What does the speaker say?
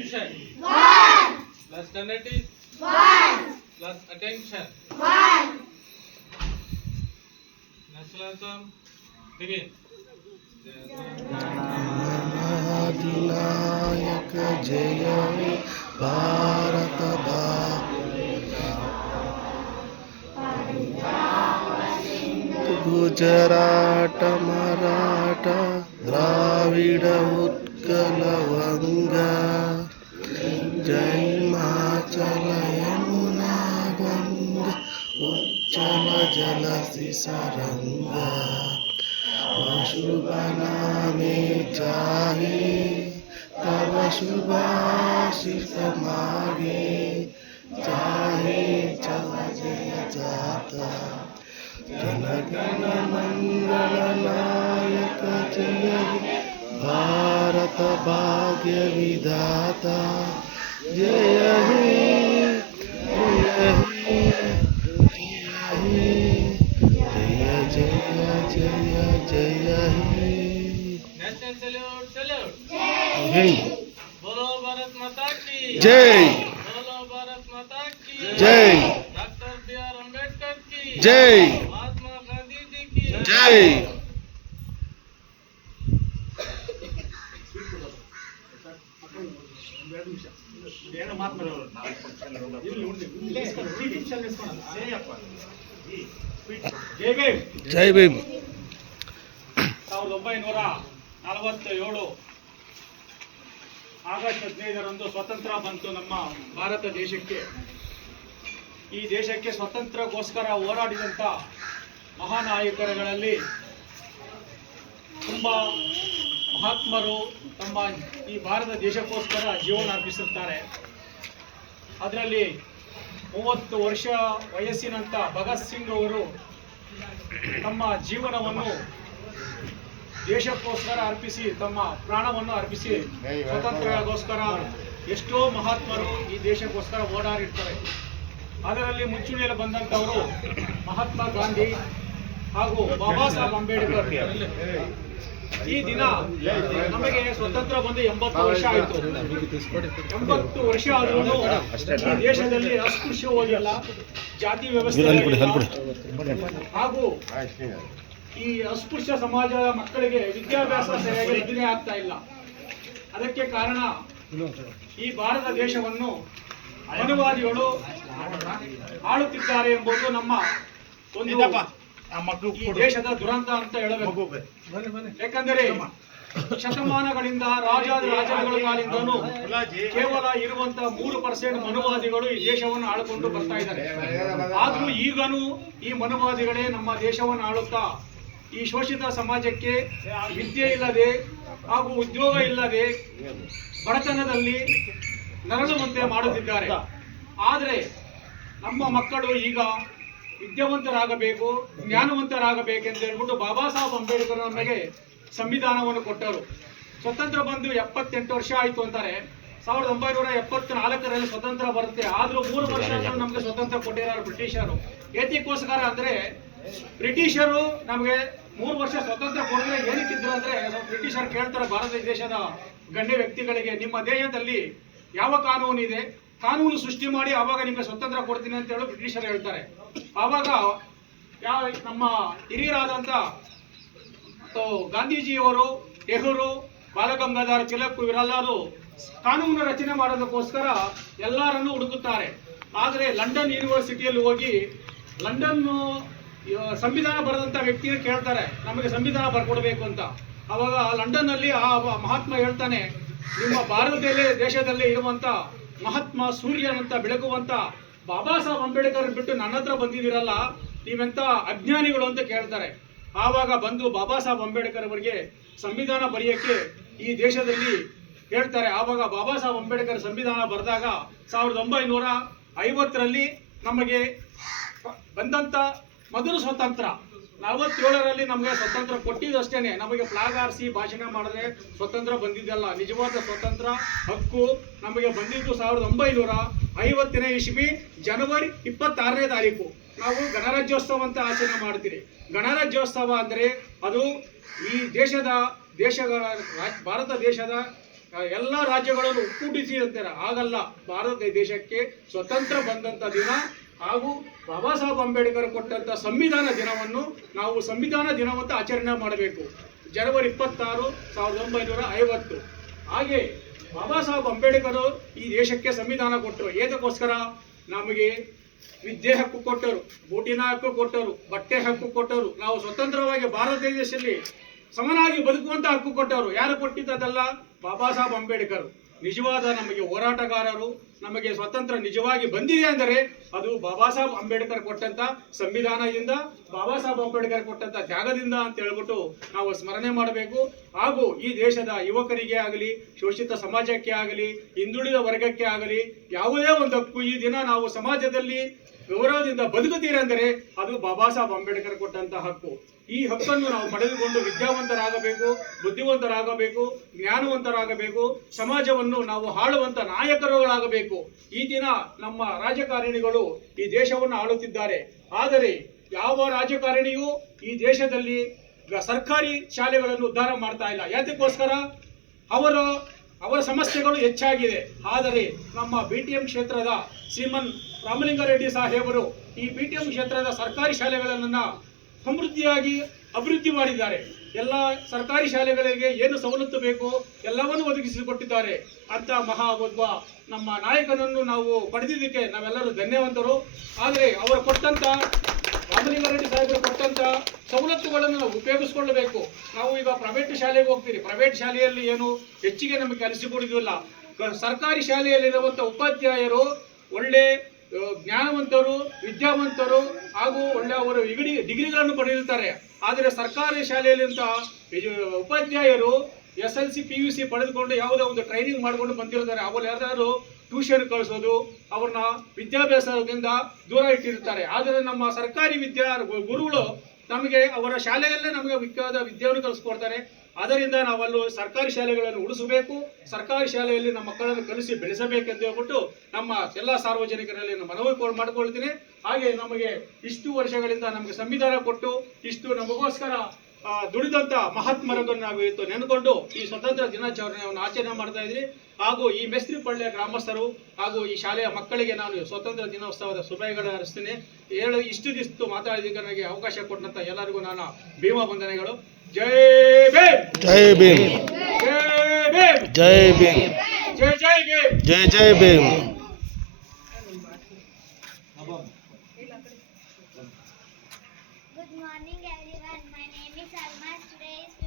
attention. 1. Plus standard is 1. Plus attention. 1. National anthem. Begin. अधिनायक जय हे भारत गुजरात मराठा द्राविड उत्कल वंगा जय हिमाचल यमुना गंगा उच्चल जलसि सरंगा शुभ नामे चाहे तब शुभाशिष मागे चाहे चल जय जाता जन गण मंगल नायक जय हे भारत भाग्य विधाता जय हे जय हे जय जय जय हे National salute, salute. जय बोलो भारत माता की जय बोलो भारत माता की जय डॉक्टर B.R. अम्बेडकर की जय महात्मा गांधी जी की जय जय भीम 1947 ಆಗಸ್ಟ್ 15ರಂದು ಸ್ವತಂತ್ರ ಬಂತು ನಮ್ಮ ಭಾರತ ದೇಶಕ್ಕೆ. ಈ ದೇಶಕ್ಕೆ ಸ್ವತಂತ್ರಕ್ಕೋಸ್ಕರ ಹೋರಾಡಿದಂಥ ಮಹಾನಾಯಕರುಗಳಲ್ಲಿ ತುಂಬ ಮಹಾತ್ಮರು ತಮ್ಮ ಈ ಭಾರತ ದೇಶಕ್ಕೋಸ್ಕರ ಜೀವನ ಅರ್ಪಿಸುತ್ತಾರೆ. ಅದರಲ್ಲಿ 30 ವರ್ಷ ವಯಸ್ಸಿನಂಥ ಭಗತ್ ಸಿಂಗ್ ಅವರು ತಮ್ಮ ಜೀವನವನ್ನು ದೇಶಕ್ಕೋಸ್ಕರ ಅರ್ಪಿಸಿ ತಮ್ಮ ಪ್ರಾಣವನ್ನು ಅರ್ಪಿಸಿ ಸ್ವತಂತ್ರಗೋಸ್ಕರ ಎಷ್ಟೋ ಮಹಾತ್ಮರು ಈ ದೇಶಕ್ಕೋಸ್ಕರ ಓಡಾಡಿರ್ತಾರೆ. ಅದರಲ್ಲಿ ಮುಂಚೂಣಿಯಲ್ಲಿ ಬಂದಂಥವರು ಮಹಾತ್ಮ ಗಾಂಧಿ ಹಾಗೂ ಬಾಬಾ ಸಾಹೇಬ್ ಅಂಬೇಡ್ಕರ್. ಈ ದಿನ ನಮಗೆ ಸ್ವತಂತ್ರ ಬಂದು 80 ವರ್ಷ ಆಯಿತು. 80 ವರ್ಷ ಆದ್ರೂ ಈ ದೇಶದಲ್ಲಿ ಅಸ್ಪೃಶ್ಯವಾಗಿಲ್ಲ, ಜಾತಿ ವ್ಯವಸ್ಥೆ ಹಾಗೂ ಈ ಅಸ್ಪೃಶ್ಯ ಸಮಾಜದ ಮಕ್ಕಳಿಗೆ ವಿದ್ಯಾಭ್ಯಾಸ ಸರಿಯಾಗಿ ಲಭ್ಯತೆ ಆಗ್ತಾ ಇಲ್ಲ. ಅದಕ್ಕೆ ಕಾರಣ ಈ ಭಾರತ ದೇಶವನ್ನು ಮನುವಾದಿಗಳು ಆಳುತ್ತಿದ್ದಾರೆ ಎಂಬುದು ನಮ್ಮ ಒಂದು ಈ ದೇಶದ ದುರಂತ ಅಂತ ಹೇಳಬೇಕು. ಯಾಕಂದರೆ ಶತಮಾನಗಳಿಂದ ರಾಜರುಗಳ ಕಾಲದಿಂದಲೂ ಕೇವಲ ಇರುವಂತ 3% ಮನುವಾದಿಗಳು ಈ ದೇಶವನ್ನು ಆಳಿಕೊಂಡು ಬರ್ತಾ ಇದ್ದಾರೆ. ಆದ್ರೂ ಈಗನೂ ಈ ಮನುವಾದಿಗಳೇ ನಮ್ಮ ದೇಶವನ್ನು ಆಳುತ್ತಾ ಈ ಶೋಷಿತ ಸಮಾಜಕ್ಕೆ ವಿದ್ಯೆ ಇಲ್ಲದೆ ಹಾಗೂ ಉದ್ಯೋಗ ಇಲ್ಲದೆ ಬಡತನದಲ್ಲಿ ನರಳುವಂತೆ ಮಾಡುತ್ತಿದ್ದಾರೆ. ಆದರೆ ನಮ್ಮ ಮಕ್ಕಳು ಈಗ ವಿದ್ಯಾವಂತರಾಗಬೇಕು, ಜ್ಞಾನವಂತರಾಗಬೇಕೆಂದು ಹೇಳ್ಬಿಟ್ಟು ಬಾಬಾ ಸಾಹೇಬ್ ಅಂಬೇಡ್ಕರ್ ನಮಗೆ ಸಂವಿಧಾನವನ್ನು ಕೊಟ್ಟರು. ಸ್ವತಂತ್ರ ಬಂದು 78 ವರ್ಷ ಆಯಿತು ಅಂತಾರೆ. 1974ರಲ್ಲಿ ಸ್ವತಂತ್ರ ಬರುತ್ತೆ. ಆದ್ರೂ 3 ವರ್ಷ ನಮಗೆ ಸ್ವತಂತ್ರ ಕೊಟ್ಟಿದ್ದಾರೆ ಬ್ರಿಟಿಷರು. ಏತಕ್ಕೋಸ್ಕರ ಅಂದ್ರೆ ಬ್ರಿಟಿಷರು ನಮಗೆ 3 ವರ್ಷ ಸ್ವತಂತ್ರ ಕೊಡಿದ್ರೆ ಏನಕ್ಕಿದ್ರು ಅಂದ್ರೆ ಬ್ರಿಟಿಷರು ಕೇಳ್ತಾರೆ ಭಾರತ ದೇಶದ ಗಣ್ಯ ವ್ಯಕ್ತಿಗಳಿಗೆ, ನಿಮ್ಮ ದೇಶದಲ್ಲಿ ಯಾವ ಕಾನೂನು ಇದೆ, ಕಾನೂನು ಸೃಷ್ಟಿ ಮಾಡಿ ಆವಾಗ ನಿಮಗೆ ಸ್ವತಂತ್ರ ಕೊಡ್ತೀನಿ ಅಂತ ಹೇಳಿ ಬ್ರಿಟಿಷರು ಹೇಳ್ತಾರೆ. ಆವಾಗ ನಮ್ಮ ಹಿರಿಯರಾದಂಥ ಗಾಂಧೀಜಿಯವರು, ನೆಹರು, ಬಾಲಗಂಗಾಧರ ತಿಲಕ್ ಇವರೆಲ್ಲರೂ ಕಾನೂನು ರಚನೆ ಮಾಡೋದಕ್ಕೋಸ್ಕರ ಎಲ್ಲರನ್ನೂ ಹುಡುಕುತ್ತಾರೆ. ಆದರೆ ಲಂಡನ್ ಯೂನಿವರ್ಸಿಟಿಯಲ್ಲಿ ಹೋಗಿ ಲಂಡನ್ ಸಂವಿಧಾನ ಬರೆದಂಥ ವ್ಯಕ್ತಿನ ಕೇಳ್ತಾರೆ, ನಮಗೆ ಸಂವಿಧಾನ ಬರ್ಕೊಡ್ಬೇಕು ಅಂತ. ಅವಾಗ ಲಂಡನ್ನಲ್ಲಿ ಆ ಮಹಾತ್ಮ ಹೇಳ್ತಾನೆ, ನಿಮ್ಮ ಭಾರತ ದೇಶದಲ್ಲಿ ಇರುವಂತ ಮಹಾತ್ಮ ಸೂರ್ಯನಂತ ಬೆಳಗುವಂತ ಬಾಬಾ ಸಾಹೇಬ್ ಅಂಬೇಡ್ಕರ್ ಬಿಟ್ಟು ನನ್ನ ಹತ್ರ ಬಂದಿದ್ದೀರಲ್ಲ, ನೀವೆಂತ ಅಜ್ಞಾನಿಗಳು ಅಂತ ಕೇಳ್ತಾರೆ. ಆವಾಗ ಬಂದು ಬಾಬಾ ಸಾಹೇಬ್ ಅಂಬೇಡ್ಕರ್ ಅವರಿಗೆ ಸಂವಿಧಾನ ಬರೆಯಕ್ಕೆ ಈ ದೇಶದಲ್ಲಿ ಹೇಳ್ತಾರೆ. ಆವಾಗ ಬಾಬಾ ಸಾಹೇಬ್ ಅಂಬೇಡ್ಕರ್ ಸಂವಿಧಾನ ಬರೆದಾಗ 1950ರಲ್ಲಿ ನಮಗೆ ಬಂದಂತ ಮೊದಲು ಸ್ವತಂತ್ರ. 47ರಲ್ಲಿ ನಮಗೆ ಸ್ವತಂತ್ರ ಕೊಟ್ಟಿದ್ದಷ್ಟೇನೆ. ನಮಗೆ ಫ್ಲಾಗ್ ಹಾರಿಸಿ ಭಾಷಣ ಮಾಡಿದ್ರೆ ಸ್ವತಂತ್ರ ಬಂದಿದ್ದಲ್ಲ. ನಿಜವಾದ ಸ್ವತಂತ್ರ ಹಕ್ಕು ನಮಗೆ ಬಂದಿದ್ದು 1950ನೇ ಇಸ್ವಿ ಜನವರಿ 26ನೇ ತಾರೀಕು. ನಾವು ಗಣರಾಜ್ಯೋತ್ಸವ ಅಂತ ಆಚರಣೆ ಮಾಡ್ತೀರಿ. ಗಣರಾಜ್ಯೋತ್ಸವ ಅಂದರೆ ಅದು ಈ ಭಾರತ ದೇಶದ ಎಲ್ಲ ರಾಜ್ಯಗಳನ್ನು ಒಕ್ಕೂಡಿಸಿ ಅಂತಾರೆ. ಆಗಲ್ಲ. ಭಾರತ ದೇಶಕ್ಕೆ ಸ್ವತಂತ್ರ ಬಂದಂಥ ದಿನ ಹಾಗೂ ಬಾಬಾ ಸಾಹೇಬ್ ಅಂಬೇಡ್ಕರ್ ಕೊಟ್ಟಂಥ ಸಂವಿಧಾನ ದಿನವನ್ನು ನಾವು ಸಂವಿಧಾನ ದಿನವಂತ ಆಚರಣೆ ಮಾಡಬೇಕು. ಜನವರಿ 26, 1950. ಹಾಗೆ ಬಾಬಾ ಸಾಹೇಬ್ ಅಂಬೇಡ್ಕರ್ ಈ ದೇಶಕ್ಕೆ ಸಂವಿಧಾನ ಕೊಟ್ಟರು. ಏತಕ್ಕೋಸ್ಕರ? ನಮಗೆ ವಿದ್ಯೆ ಹಕ್ಕು ಕೊಟ್ಟರು, ಊಟಿನ ಹಕ್ಕು ಕೊಟ್ಟರು, ಬಟ್ಟೆ ಹಕ್ಕು ಕೊಟ್ಟರು, ನಾವು ಸ್ವತಂತ್ರವಾಗಿ ಭಾರತ ದೇಶದಲ್ಲಿ ಸಮನಾಗಿ ಬದುಕುವಂತ ಹಕ್ಕು ಕೊಟ್ಟವರು. ಯಾರು ಕೊಟ್ಟಿದ್ದಲ್ಲ? ಬಾಬಾ ಸಾಹೇಬ್ ಅಂಬೇಡ್ಕರ್. ನಿಜವಾದ ನಮಗೆ ಹೋರಾಟಗಾರರು. ನಮಗೆ ಸ್ವತಂತ್ರ ನಿಜವಾಗಿ ಬಂದಿದೆ ಅಂದರೆ ಅದು ಬಾಬಾ ಸಾಹೇಬ್ ಅಂಬೇಡ್ಕರ್ ಕೊಟ್ಟಂತ ಸಂವಿಧಾನದಿಂದ, ಬಾಬಾ ಸಾಹೇಬ್ ಅಂಬೇಡ್ಕರ್ ಕೊಟ್ಟಂತ ತ್ಯಾಗದಿಂದ ಅಂತ ಹೇಳ್ಬಿಟ್ಟು ನಾವು ಸ್ಮರಣೆ ಮಾಡಬೇಕು. ಹಾಗೂ ಈ ದೇಶದ ಯುವಕರಿಗೆ ಆಗಲಿ, ಶೋಷಿತ ಸಮಾಜಕ್ಕೆ ಆಗಲಿ, ಹಿಂದುಳಿದ ವರ್ಗಕ್ಕೆ ಆಗಲಿ ಯಾವುದೇ ಒಂದು ಹಕ್ಕು ಈ ದಿನ ನಾವು ಸಮಾಜದಲ್ಲಿ ಗೌರವದಿಂದ ಬದುಕುತ್ತೀರೆಂದರೆ ಅದು ಬಾಬಾ ಸಾಹೇಬ್ ಅಂಬೇಡ್ಕರ್ ಕೊಟ್ಟಂತ ಹಕ್ಕು. ಈ ಹಕ್ಕನ್ನು ನಾವು ಪಡೆದುಕೊಂಡು ವಿದ್ಯಾವಂತರಾಗಬೇಕು, ಬುದ್ಧಿವಂತರಾಗಬೇಕು, ಜ್ಞಾನವಂತರಾಗಬೇಕು, ಸಮಾಜವನ್ನು ನಾವು ಆಳುವಂತ ನಾಯಕರುಗಳಾಗಬೇಕು. ಈ ದಿನ ನಮ್ಮ ರಾಜಕಾರಣಿಗಳು ಈ ದೇಶವನ್ನು ಆಳುತ್ತಿದ್ದಾರೆ. ಆದರೆ ಯಾವ ರಾಜಕಾರಣಿಯೂ ಈ ದೇಶದಲ್ಲಿ ಸರ್ಕಾರಿ ಶಾಲೆಗಳನ್ನು ಉದ್ಧಾರ ಮಾಡ್ತಾ ಇಲ್ಲ. ಯಾತಕ್ಕೋಸ್ಕರ? ಅವರ ಸಮಸ್ಯೆಗಳು ಹೆಚ್ಚಾಗಿದೆ. ಆದರೆ ನಮ್ಮ BTM ಕ್ಷೇತ್ರದ ಶ್ರೀಮನ್ ರಾಮಲಿಂಗಾರೆಡ್ಡಿ ಸಾಹೇಬರು ಈ BTM ಕ್ಷೇತ್ರದ ಸರ್ಕಾರಿ ಶಾಲೆಗಳನ್ನು ಸಮೃದ್ಧಿಯಾಗಿ ಅಭಿವೃದ್ಧಿ ಮಾಡಿದ್ದಾರೆ. ಎಲ್ಲ ಸರ್ಕಾರಿ ಶಾಲೆಗಳಿಗೆ ಏನು ಸವಲತ್ತು ಬೇಕು ಎಲ್ಲವನ್ನು ಒದಗಿಸಿಕೊಟ್ಟಿದ್ದಾರೆ. ಅಂತ ಒಬ್ಬ ನಮ್ಮ ನಾಯಕನನ್ನು ನಾವು ಪಡೆದಿದ್ದಕ್ಕೆ ನಾವೆಲ್ಲರೂ ಧನ್ಯವಂತರು. ಆದರೆ ಅವರು ಕೊಟ್ಟಂತ ರಾಮಲಿಂಗಾರೆಡ್ಡಿ ಸಾಹೇಬರು ಕೊಟ್ಟಂತ ಸವಲತ್ತುಗಳನ್ನು ನಾವು ಉಪಯೋಗಿಸ್ಕೊಳ್ಳಬೇಕು. ನಾವು ಈಗ ಪ್ರೈವೇಟ್ ಶಾಲೆಗೆ ಹೋಗ್ತೀರಿ, ಪ್ರೈವೇಟ್ ಶಾಲೆಯಲ್ಲಿ ಏನು ಹೆಚ್ಚಿಗೆ ನಮಗೆ ಕಲಿಸಿಕೊಡುವುದಿಲ್ಲ. ಸರ್ಕಾರಿ ಶಾಲೆಯಲ್ಲಿರುವಂಥ ಉಪಾಧ್ಯಾಯರು ಒಳ್ಳೆ ಜ್ಞಾನವಂತರು, ವಿದ್ಯಾವಂತರು ಹಾಗೂ ಒಳ್ಳೆ ಅವರು ಡಿಗ್ರಿಗಳನ್ನು ಪಡೆದಿರ್ತಾರೆ. ಆದರೆ ಸರ್ಕಾರಿ ಶಾಲೆಯಲ್ಲಿಂತ ಉಪಾಧ್ಯಾಯರು SLC PUC ಪಡೆದುಕೊಂಡು ಯಾವುದೋ ಒಂದು ಟ್ರೈನಿಂಗ್ ಮಾಡಿಕೊಂಡು ಬಂದಿರ್ತಾರೆ. ಅವರು ಯಾರು ಟ್ಯೂಷನ್ ಕಳಿಸೋದು, ಅವ್ರನ್ನ ವಿದ್ಯಾಭ್ಯಾಸದಿಂದ ದೂರ ಇಟ್ಟಿರ್ತಾರೆ. ಆದರೆ ನಮ್ಮ ಸರ್ಕಾರಿ ಗುರುಗಳು ನಮಗೆ ಅವರ ಶಾಲೆಯಲ್ಲೇ ನಮಗೆ ಮುಖ್ಯವಾದ ವಿದ್ಯೆಯನ್ನು ಕಲಿಸ್ಕೊಡ್ತಾರೆ. ಅದರಿಂದ ನಾವಲ್ಲೂ ಸರ್ಕಾರಿ ಶಾಲೆಗಳನ್ನು ಉಳಿಸಬೇಕು, ಸರ್ಕಾರಿ ಶಾಲೆಯಲ್ಲಿ ನಮ್ಮ ಮಕ್ಕಳನ್ನು ಕಲಿಸಿ ಬೆಳೆಸಬೇಕೆಂದು ಹೇಳ್ಬಿಟ್ಟು ನಮ್ಮ ಎಲ್ಲ ಸಾರ್ವಜನಿಕರಲ್ಲಿ ಮನವಿ ಮಾಡಿಕೊಳ್ತೀನಿ. ಹಾಗೆ ನಮಗೆ ಇಷ್ಟು ವರ್ಷಗಳಿಂದ ನಮಗೆ ಸಂವಿಧಾನ ಕೊಟ್ಟು ಇಷ್ಟು ನಮಗೋಸ್ಕರ ದುಡಿದಂತ ಮಹಾತ್ಮರನ್ನು ನಾವು ಇವತ್ತು ನೆನೆಕೊಂಡು ಈ ಸ್ವತಂತ್ರ ದಿನಾಚರಣೆಯನ್ನು ಆಚರಣೆ ಮಾಡ್ತಾ ಇದ್ರಿ. ಹಾಗೂ ಈ ಮೇಸ್ತ್ರಿಪಳ್ಳಿಯ ಗ್ರಾಮಸ್ಥರು ಹಾಗೂ ಈ ಶಾಲೆಯ ಮಕ್ಕಳಿಗೆ ನಾನು ಸ್ವತಂತ್ರ ದಿನೋತ್ಸವದ ಶುಭಾಶಯಗಳನ್ನು ಹರಿಸ್ತೀನಿ. ಇಷ್ಟು ದಿವಸ ಮಾತಾಡೋದಕ್ಕೆ ನನಗೆ ಅವಕಾಶ ಕೊಟ್ಟಂತ ಎಲ್ಲರಿಗೂ ನಾನು ಭೀಮ ವಂದನೆಗಳು. ಜೈ ಭೀಮ್, ಜೈ ಭೀಮ್, ಜೈ ಭೀಮ್, ಜೈ ಭೀಮ್, ಜೈ ಜೈ ಭೀಮ್, ಜೈ ಜೈ Bhim. Good morning everyone. My name is Almas. Today is